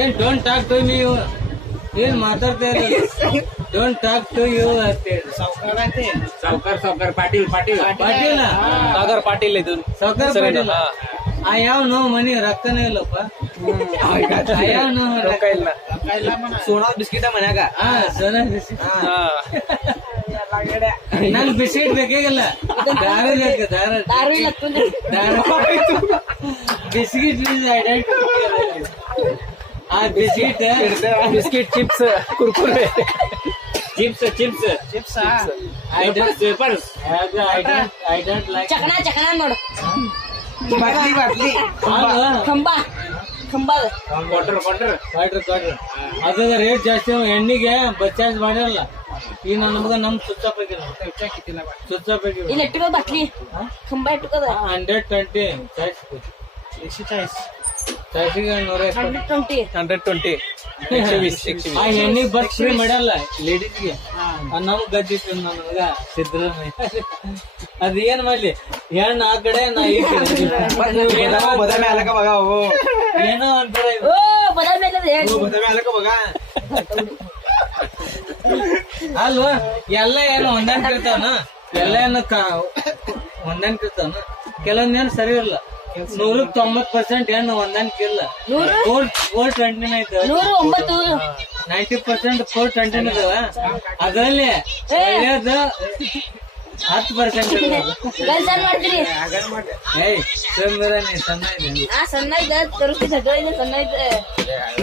ಏನ್ don't talk to me ಏನ್ ಮಾತಾಡ್ತಾ ಇರೋದು ಡೋಂಟ್ ಟಾಕ್ ಟು ಯು ಅಂತ ಹೇಳಿ ಸಾವ್ಕಾರ್ ಪಾಟೀಲ್ ಪಾಟೀಲ ಸಾಗರ್ ಪಾಟೀಲ್ ಇದು ಸಾವ್ಕಾರ ಪಾಟೀಲ ಆ ಯಾವ ನೋ ಮನಿ ರೊಕ್ಕನೇ ಇಲ್ಲಪ್ಪ ಆ ಯಾವ ನೋ ರೊಕ್ಕ ಇಲ್ಲ ಸೋನಾದ್ ಬಿಸ್ಕಿಟ ಮನ್ಯಾಗ ಹಾ ಸೋನಾ ಬಿಸ್ಕಿಟ್ ನನ್ ಬಿಸ್ಕಿಟ್ ಬೇಕಾಗಿಲ್ಲ ದಾರ ಬೇಕು ದಾರ ಬಿಸ್ಕಿಟ್ ಆ biscuit chips Kurkure chips papers I don't like ಚಕಣ ನೋಡು ಬಾಟ್ಲಿ ಕಂಬ ಕ್ವಾರ್ಟರ್ ಅದ ರೇಟ್ ಜಾಸ್ತಿ ಎಣ್ಣಿಗೆ ಬಚಾರ್ಜ್ ಮಾಡಿರಲ್ಲ ಈಗ ನಮ್ಗ ನಮ್ ಸುತ್ತ ಇಲ್ಲಿ ಇಟ್ಕೋ ಬಾಟ್ಲಿ ಕಂಬ ಇಟ್ಕೋದ 120 ಚಾಯ್ಸಿಗೆ 120 120 ಆ ಹೆಣ್ಣಿಗೆ ಬಸ್ ಫ್ರೀ ಮಾಡಲ್ಲ ಲೇಡೀಸ್ಗೆ ನಮ್ಗ್ ಗದ್ದಿತ್ತು ನಮ್ಗ ಸಿದ್ದರಾಮಯ್ಯ ಅದ್ ಏನ್ ಮಾಡ್ಲಿ ಹೆಣ್ಣು ಆ ಕಡೆ ನಾ ಈ ಕಡೆ ಬದಾಮಿ ಹಾಲಕ ಬಗ ಅವು ಏನೋ ಅಂತಾರೆ ಓ ಬದಾಮಿ ಬದಾಮಿ ಹಾಲಕ ಬಗ ಅಲ್ವಾ ಎಲ್ಲ ಏನು ಹೊಂದಾಣಿಕಿರ್ತಾನ ಎಲ್ಲ ಏನು ಹೊಂದಾಣಿಕೆ ಇರ್ತಾನ ಕೆಲವೊಂದ್ ಏನ್ ಸರಿ ಇರಲ್ಲ 90% ಹೆಣ್ಣು ಹೊಂದಾಣಿಕೆ ಇಲ್ಲ 429 ಐತೆ 90% 429 ಇದಾವ ಅದರಲ್ಲಿ ಒಳ್ಳೇದು 10% ಗಲ್ಸ್ ಏನ್ ಮಾಡ್ತೀರಿ ಏಯ್ ಸುಮ್ಮನೆ ನೀ ಸಣ್ಣ ಇದೆ ಸಣ್ಣ ಇದೆ ತರುಕಿ ಜಗಳ ಇದೆ ಸಣ್ಣ ಇದೆ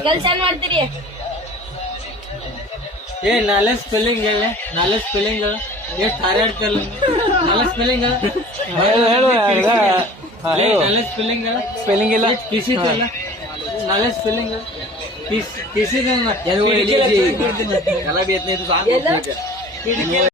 ಗಲ್ಸ್ ಏನ್ ಮಾಡ್ತೀರಿ ಏ ನಾಳೆ ಸ್ಪೆಲ್ಲಿಂಗ್ ಹೇಳಿ ನಾಳೆ ಸ್ಪೆಲ್ಲಿಂಗ್ ಎಷ್ಟು ಹಾರಾಡ್ತಲ್ಲ ನಾಳೆ ಸ್ಪೆಲ್ಲಿಂಗ್ ನಾಳೆ ಸ್ಪೆಲ್ಲಿಂಗ್ ಇಲ್ಲ ಕಿಸಿದಲ್ಲ ನಾಳೆ ಸ್ಪೆಲ್ಲಿಂಗ್ ಕಿಸಿದ ಎಲ್ಲ ಬೇತ್ನೇ ಇದು ಸಾಂಗ್